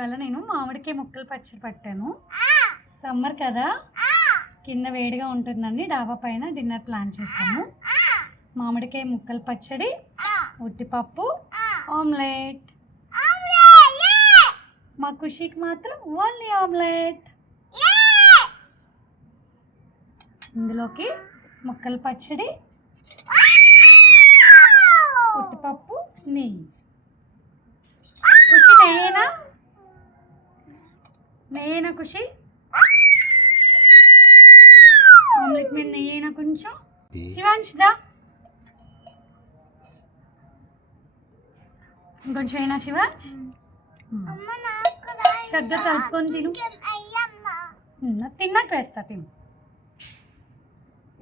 ఇవాళ నేను మామిడికాయ ముక్కలు పచ్చడి పట్టాను. సమ్మర్ కదా, కింద వేడిగా ఉంటుందని డాబా పైన డిన్నర్ ప్లాన్ చేశాను. మామిడికాయ ముక్కలు పచ్చడి, ఉట్టిపప్పు, ఆమ్లెట్. మా ఖుషికి మాత్రం ఓన్లీ ఆమ్లెట్. ఇందులోకి ముక్కల పచ్చడి, ఉట్టిపప్పు, నెయ్యి. ఖుషి నెయ్యేనా? నెయ్యేనా ఖుషి? ఆమ్లెట్ మీద నెయ్యేనా కొంచెం? శివాంశిదా ఇంకొంచెం అయినా శివాంశ్? శ్రద్ధ కలుపుకొని తిను. తిన్నాక వేస్తా, తిను.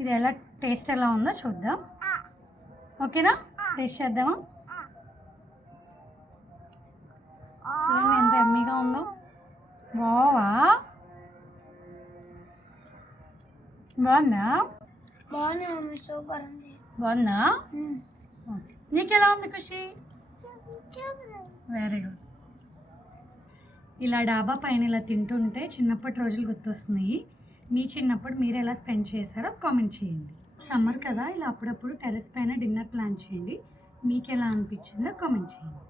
ఇది ఎలా టేస్ట్ ఎలా ఉందో చూద్దాం. ఓకేనా? టేస్ట్ చేద్దామా? చూడండి ఎంత ఎమ్మీగా ఉందో. బావా బాగుందా? సూపర్ ఉంది. బాగుందా? నీకు ఎలా ఉంది ఖుషి? Very good. ఇలా డాబా పైన ఇలా తింటుంటే చిన్నప్పటి రోజులు గుర్తొస్తున్నాయి. మీ చిన్నప్పుడు మీరు ఎలా స్పెండ్ చేశారో కామెంట్ చేయండి. సమ్మర్ కదా, ఇలా అప్పుడప్పుడు టెర్రస్ పైన డిన్నర్ ప్లాన్ చేయండి. మీకు ఎలా అనిపించిందో కామెంట్ చేయండి.